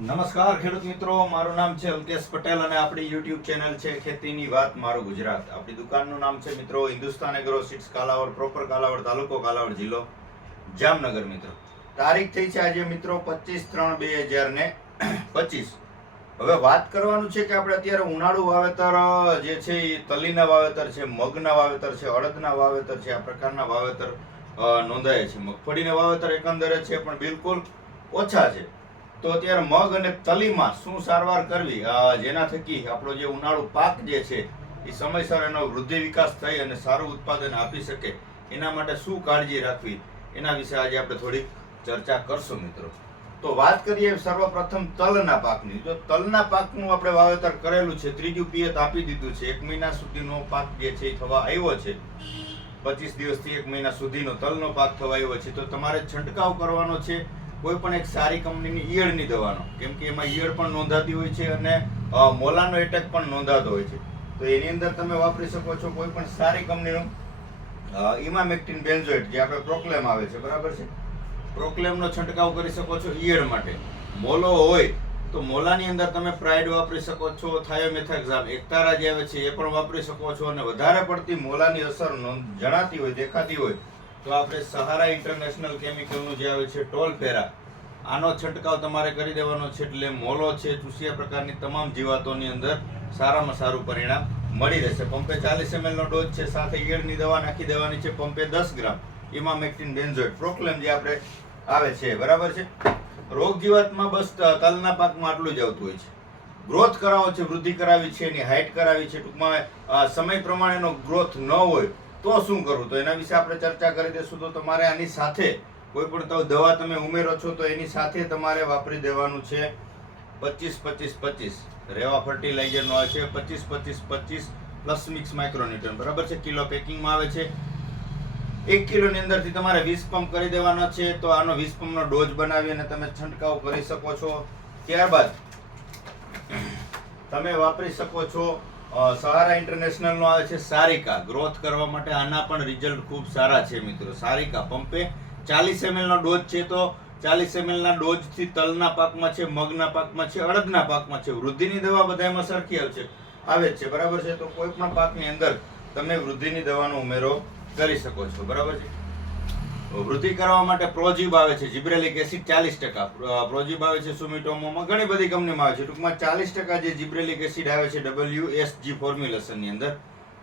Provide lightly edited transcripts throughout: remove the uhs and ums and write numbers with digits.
નમસ્કાર ખેડૂત મિત્રો, મારું નામ છે અલ્કેશ પટેલ અને આપણી YouTube ચેનલ છે ખેતીની વાત મારું ગુજરાત. આપણી દુકાનનું નામ છે મિત્રો Hindustan agro seeds Kalavad, proper Kalavad, તાલુકો કાલાવડ, જિલ્લો જામનગર. મિત્રો તારીખ થઈ છે આજે મિત્રો 25/3/2025. હવે વાત કરવાનું છે કે આપણે અત્યારે ઉનાળુ વાવેતર જે છે એ તલીના વાવેતર છે, મગના વાવેતર છે, અડદના વાવેતર છે, આ પ્રકારના વાવેતર નોંધાય છે. મગફળીના વાવેતર એકંદરે છે પણ બિલકુલ ઓછા છે. તો અત્યારે મગ અને તલીમાં શું સારવાર કરવી જેના થકી આપણો જે ઉનાળુ પાક જે છે એ સમયસર એનો વૃદ્ધિ વિકાસ થઈ અને સારું ઉત્પાદન આપી શકે, એના માટે શું કાળજી રાખવી, એના વિશે આજે આપણે થોડીક ચર્ચા કરશું મિત્રો. તો વાત કરીએ સર્વપ્રથમ તલના પાકની. તો તલના પાકનું આપણે વાવેતર કરેલું છે, ત્રીજું પિયત આપી દીધું છે. 1 મહિના સુધીનો પાક જે છે એ થવા આવ્યો છે. 25 દિવસથી 1 મહિના સુધીનો તલનો પાક થવા આવ્યો છે. તો તમારે છંટકાવ કરવાનો છે કોઈ પણ એક સારી કંપનીની ઈયળની દવાનો, કેમ કે એમાં ઈયળ પણ નોંધાતી હોય છે અને મોલાનો એટેક પણ નોંધાતો હોય છે. તો એની અંદર તમે વાપરી શકો છો કોઈ પણ સારી કંપનીનું ઇમામેક્ટિન બેન્ઝોએટ, જે આપણે પ્રોક્લેમ આવે છે, બરાબર છે. પ્રોક્લેમનો છંટકાવ કરી શકો છો ઈયળ માટે. મોલો હોય તો મોલાની અંદર તમે પ્રાઇડ વાપરી શકો છો, થાયોમેથાક્ઝામ, એકતારા જે આવે છે એ પણ વાપરી શકો છો. અને વધારે પડતી મોલાની અસર જણાતી હોય, દેખાતી હોય તો આપણે સહારા ઇન્ટરનેશનલ કેમિકલનું જે આવે છે ટોલફેરા, આનો છંટકાવ તમારે કરી દેવાનો છે. એટલે મોલો છે, ચૂસિયા પ્રકારની તમામ જીવાતોની અંદર સારામાં સારું પરિણામ મળી રહેશે. પંપે 40 ml નો ડોઝ છે, સાથે ઈયળની દવા નાખી દેવાની છે. પંપે 10 ગ્રામ ઇમામેક્ટિન બેન્ઝોએટ પ્રોક્લેમ જે આપણે આવે છે, બરાબર છે. રોગ જીવાતમાં બસ તલના પાકમાં આટલું જ આવતું હોય છે. ગ્રોથ કરાવો છે, વૃદ્ધિ કરાવી છે, એની હાઇટ કરાવી છે, ટૂંકમાં સમય પ્રમાણેનો ગ્રોથ ન હોય તો શું કરવું, તો એના વિશે આપણે ચર્ચા કરી દઈશું. તો તમારે આની સાથે કોઈ પણ દવા તમે ઉમેરો છો તો એની સાથે તમારે વાપરી દેવાનું છે 25-25-25 રેવા ફર્ટિલાઇઝરનો આવે છે. 25-25-25 પ્લસ મિક્સ માઇક્રોન્યુટ્રન, બરાબર છે. કિલો પેકિંગમાં આવે છે. 1 કિલોની અંદરથી તમારે 20 પંપ કરી દેવાનો છે. તો આનો 20 પંપનો ડોઝ બનાવી અને તમે છંટકાવ કરી શકો છો. ત્યારબાદ તમે વાપરી શકો છો સહારા ઇન્ટરનેશનલ નો આવે છે સારિકા. ગ્રોથ કરવા માટે આના પણ રિઝલ્ટ ખૂબ સારા છે મિત્રો. સારિકા પંપે 40 ml નો ડોઝ છે. તો 40 ml ના ડોઝ થી તલના પાકમાં છે, મગના પાકમાં છે, અડદના પાકમાં છે. વૃદ્ધિની દવા બધામાં સરખી આવે છે, બરાબર છે. તો કોઈ પણ પાકની અંદર તમે વૃદ્ધિની દવાનો ઉમેરો કરી શકો છો, બરાબર છે. વૃદ્ધિ કરવા માટે પ્રોજીબ આવે છે, જીબ્રેલિક એસિડ 40%. પ્રોજીબ આવે છે સુમિટોમોમાં, ઘણી બધી કંપનીમાં આવે છે. ટૂંકમાં 40% જે જીબ્રેલિક એસિડ આવે છે WSG ફોર્મ્યુલેશનની અંદર.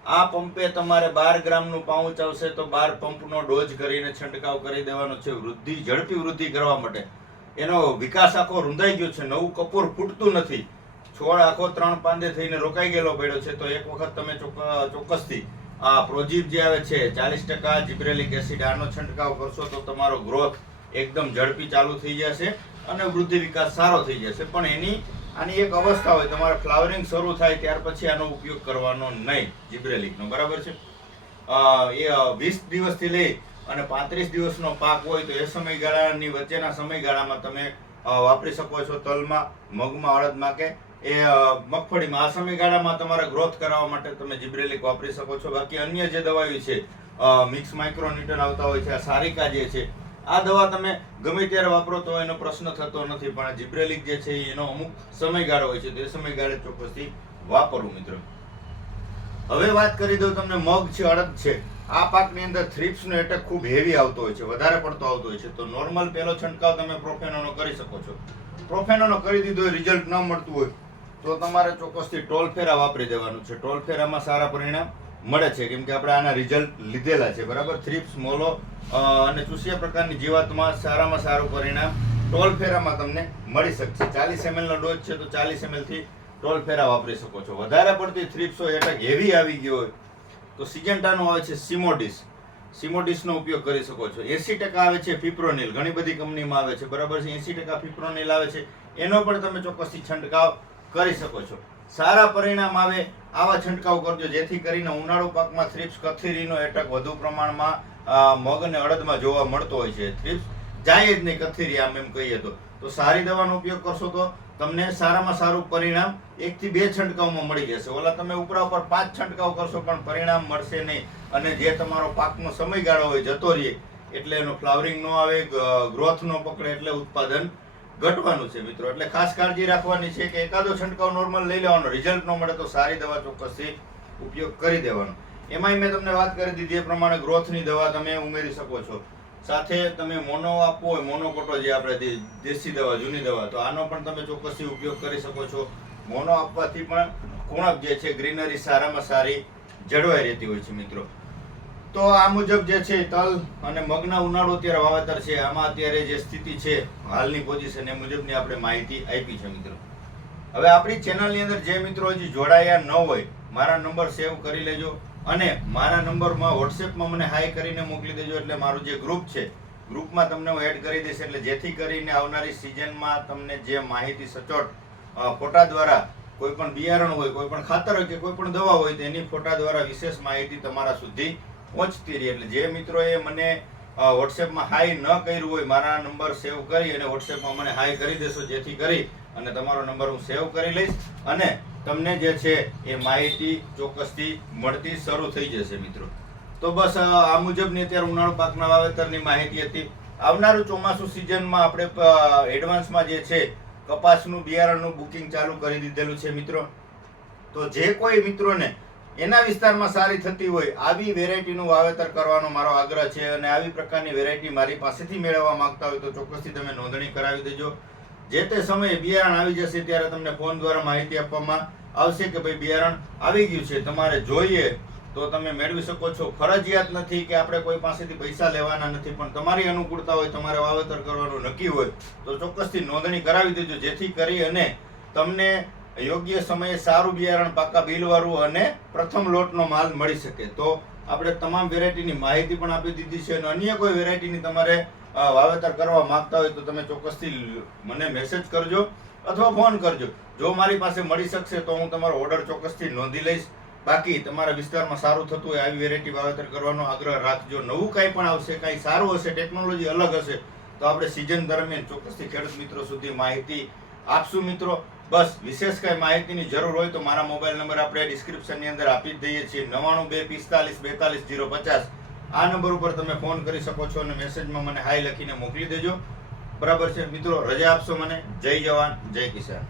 આ પંપે તમારે 12 ગ્રામનું પાઉચ આવશે. તો 12 પંપનો ડોઝ કરીને છંટકાવ કરી દેવાનો છે. ઝડપી વૃદ્ધિ કરવા માટે. એનો વિકાસ આખો રૂંધાઈ ગયો છે, નવું કપૂર ફૂટતું નથી, છોડ આખો 3 પાંદે થઈને રોકાઈ ગયેલો પડ્યો છે. તો એક વખત તમે ચોક્કસથી આ પ્રોજીબ જે આવે છે 40% જીબ્રેલિક એસિડ, આનો છંટકાવ કરશો તો તમારો ગ્રોથ એકદમ ઝડપી ચાલુ થઈ જશે અને વૃદ્ધિ વિકાસ સારો થઈ જશે. પણ આની એક અવસ્થા હોય, તમારે ફ્લાવરિંગ શરૂ થાય ત્યાર પછી આનો ઉપયોગ કરવાનો નહીં, જીબ્રેલિકનો, બરાબર છે. એ 20 દિવસથી લઈ અને 35 દિવસનો પાક હોય તો એ સમયગાળાની વચ્ચેના સમયગાળામાં તમે વાપરી શકો છો. તલમાં, મગમાં, અડદમાં કે મગફળીમાં આ સમયગાળામાં તમારા ગ્રોથ કરાવવા માટે તમે જીબ્રેલિક વાપરી શકો છો. બાકી અન્ય જે દવાઓ છે મિક્સ માઇક્રોન્યુટ્રન આવતા હોય છે, આ સારિકા જે છે, આ દવા તમે ગમે ત્યારે વાપરો તો એનો પ્રશ્ન થતો નથી. પણ આ જીબ્રેલિક જે છે એનો અમુક સમયગાળો હોય છે, તો એ સમયગાળે ચોક્કસથી વાપરવું મિત્રો. હવે વાત કરી દઉં તમને મગ છે, અડદ છે. આ પાકની અંદર થ્રિપ્સનો એટેક ખૂબ હેવી આવતો હોય છે, વધારે પડતો આવતો હોય છે. તો નોર્મલ પહેલો છંટકાવ તમે પ્રોફેનોનો કરી શકો છો. પ્રોફેનોનો કરી દીધો હોય, રિઝલ્ટ ન મળતું હોય તો તમારે ચોક્કસથી ટોલફેરા વાપરી દેવાનું છે. ટોલફેરામાં સારા પરિણામ મળે છે, કેમ કે આપણે આના રિઝલ્ટ લીધેલા છે, બરાબર. થ્રિપ્સ, મોલો અને ચૂસિયા પ્રકારની જીવાતમાં સારામાં સારું પરિણામ ટોલફેરામાં તમને મળી શકશે. 40 ml નો ડોઝ છે તો 40 ml થી ટોલફેરા વાપરી શકો છો. વધારે પડતી થ્રિપ્સો એટેક હેવી આવી ગયો હોય તો સિજન્ટાનો આવે છે સિમોડિસનો ઉપયોગ કરી શકો છો. 80% આવે છે ફિપ્રોનિલ, ઘણી બધી કંપનીમાં આવે છે, બરાબર છે. 80% ફિપ્રોનિલ આવે છે, એનો પણ તમે ચોક્કસથી છંટકાવ કરી શકો છો. સારા પરિણામ આવે આવા છંટકાવ કરજો, જેથી કરીને ઉનાળુ પાકમાં થ્રિપ્સ, કથીરીનો એટેક વધુ પ્રમાણમાં મગ અને અડદમાં જોવા મળતો હોય છે. થ્રિપ્સ જાય જ નહીં, કથીરી આમ એમ કહીએ તો સારી દવાનો ઉપયોગ કરશો તો તમને સારામાં સારું પરિણામ 1 થી 2 છંટકાવમાં મળી જશે. ઓલા તમે ઉપરા ઉપર 5 છંટકાવ કરશો પણ પરિણામ મળશે નહીં. અને જે તમારો પાકનો સમયગાળો હોય જતો રહે, એટલે એનો ફ્લાવરિંગ ન આવે, ગ્રોથ ન પકડે, એટલે ઉત્પાદન ઘટવાનું છે મિત્રો. એટલે ખાસ કાળજી રાખવાની છે કે એકાદો છંટકાવ નોર્મલ લઈ લેવાનો, રિઝલ્ટ ન મળે તો સારી દવા ચોક્કસથી ઉપયોગ કરી દેવાનો. એમાંય મેં તમને વાત કરી દીધી એ પ્રમાણે ગ્રોથની દવા તમે ઉમેરી શકો છો. સાથે તમે મોનો આપવો હોય, મોનોકોટો જે આપણે દેશી દવા, જૂની દવા, તો આનો પણ તમે ચોક્કસથી ઉપયોગ કરી શકો છો. મોનો આપવાથી પણ કુણપ જે છે, ગ્રીનરી સારામાં સારી જળવાઈ રહેતી હોય છે મિત્રો. તો આ મુજબ જે છે તલ અને મગના ઉનાળુ અત્યારે વાવેતર છે, આમાં અત્યારે જે સ્થિતિ છે હાલની પોઝિશન એ મુજબની આપણે માહિતી આપી છે મિત્રો. હવે આપણી ચેનલની અંદર જે મિત્રો હજી જોડાયા ન હોય, મારા નંબર સેવ કરી લેજો અને મારા નંબરમાં વોટ્સએપમાં મને હાઈ કરીને મોકલી દેજો. એટલે મારું જે ગ્રુપ છે, ગ્રુપમાં તમને હું એડ કરી દઈશ. એટલે જેથી કરીને આવનારી સિઝનમાં તમને જે માહિતી સચોટ ફોટા દ્વારા, કોઈ પણ બિયારણ હોય, કોઈ પણ ખાતર હોય કે કોઈ પણ દવા હોય, તેની ફોટા દ્વારા વિશેષ માહિતી તમારા સુધી પહોંચતી રહી. એટલે જે મિત્રોએ મને વોટ્સએપમાં હાઈ ન કર્યું હોય, મારા નંબર સેવ કરી અને વોટ્સએપમાં મને હાઈ કરી દેશો, જેથી કરી અને તમારો નંબર હું સેવ કરી લઈશ અને તમને જે છે એ માહિતી ચોક્કસથી મળતી શરૂ થઈ જશે મિત્રો. તો બસ આ મુજબની અત્યારે ઉનાળુ પાકના વાવેતરની માહિતી હતી. આવનારું ચોમાસું સિઝનમાં આપણે એડવાન્સમાં જે છે કપાસનું બિયારણનું બુકિંગ ચાલુ કરી દીધેલું છે મિત્રો. તો જે કોઈ મિત્રોને એના વિસ્તારમાં સારી થતી હોય આવી વેરાયટીનું વાવેતર કરવાનો મારો આગ્રહ છે અને આવી પ્રકારની વેરાયટી મારી પાસેથી મેળવવા માંગતા હોય તો ચોક્કસથી તમે નોંધણી કરાવી દેજો. જે તે સમયે બિયારણ આવી જશે ત્યારે તમને ફોન દ્વારા માહિતી આપવામાં આવશે કે ભાઈ બિયારણ આવી ગયું છે, તમારે જોઈએ તો તમે મેળવી શકો છો. ફરજિયાત નથી કે આપણે કોઈ પાસેથી પૈસા લેવાના નથી, પણ તમારી અનુકૂળતા હોય, તમારે વાવેતર કરવાનું નક્કી હોય તો ચોક્કસથી નોંધણી કરાવી દેજો, જેથી કરી અને તમને યોગ્ય સમયે સારું બિયારણ, પાકા બિલવાળું અને પ્રથમ લોટનો માલ મળી શકે. તો આપણે તમામ વેરાયટીની માહિતી પણ આપી દીધી છે અને અન્ય કોઈ વેરાયટીની તમારે વાવેતર કરવા માંગતા હોય તો તમે ચોક્કસથી મને મેસેજ કરજો અથવા ફોન કરજો. જો મારી પાસે મળી શકશે તો હું તમારો ઓર્ડર ચોક્કસથી નોંધી લઈશ. બાકી તમારા વિસ્તારમાં સારું થતું હોય આવી વેરાયટી વાવેતર કરવાનો આગ્રહ રાખજો. નવું કાંઈ પણ આવશે, કાંઈ સારું હશે, ટેકનોલોજી અલગ હશે તો આપણે સિઝન દરમિયાન ચોક્કસથી ખેડૂત મિત્રો સુધી માહિતી આપશું મિત્રો. બસ વિશેષ કાંઈ માહિતીની જરૂર હોય તો મારા મોબાઈલ નંબર આપણે ડિસ્ક્રિપ્શનની અંદર આપી જ દઈએ છીએ, 9925454250. આ નંબર ઉપર તમે ફોન કરી શકો છો અને મેસેજમાં મને હાઈ લખીને મોકલી દેજો. બરાબર છે મિત્રો, રજા આપશો મને. જય જવાન, જય કિસાન.